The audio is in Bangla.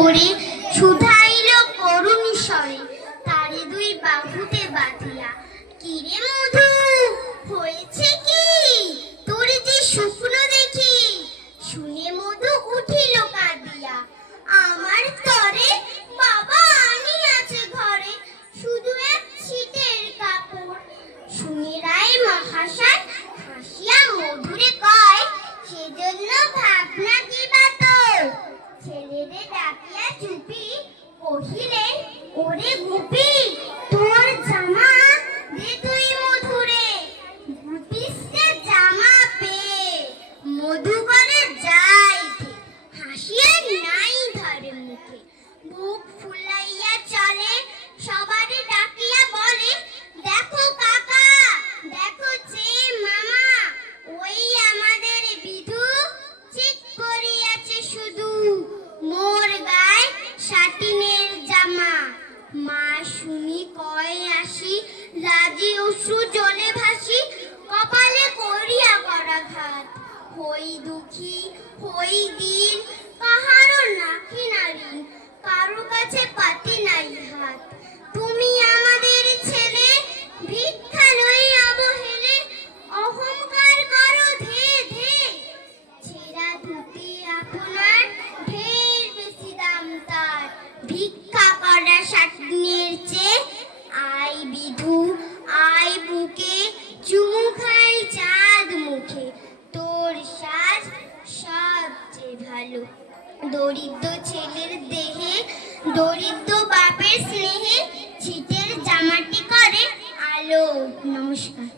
করে শুধাইল করুণ স্বরে তারে দুই বাহুতে বাঁধিয়া, কিরে মধু হয়েছে কি তোর যে শুকনো দেখি? শুনে মধু উঠিল কাঁদিয়া, আমার তরে বাবা আনি আছে ঘরে শুধু এক ছিটের কাপড়। শুনে রায় মহাশয় হাসিয়া মধুরে কয়, সেজন্য ভাবনা কি বা তোর? ছেলেরে ডাকিয়া চুপি কহিলেন, ওরে গুপি তোর জামা দে তুই মধুরে। গুপিসে জামা পেয়ে মধু করে যাইতে, হাসিয়া নাই ধরে মুখে। বুক ফুলাইয়া চলে সবারে ডাকিয়া বলে, দেখো কাকা দেখো যে মামা, ওই আমাদের বিধু ঠিক করিয়াছে শুধু মোর গায়ে সাটিনের জামা। মা শুনি কয় আসি, লাজি অশ্রু জলে ভাসি, কপালে করিয়া করাঘাত। হই দুঃখী হই দিন, কাহারও নাকি নারী, কারো কাছে পাতি নাই হাত। তুমি আমাদের ছেলে ভিক্ষা লইয়া অবহেলে, অহংকার করো ধে ধে। ছেঁড়া ধুতি আপনার ঢের বেশি দাম তার, ভিক্ষা করা সাটিনের চেয়ে। আই বিধু আই বুকে চুমু খাই চাঁদ মুখে, তোর সাজ সবচেয়ে ভালো। দরিদ্র ছেলের দেহে দরিদ্র বাপের স্নেহে ছিটের জামাটি করে আলো। নমস্কার।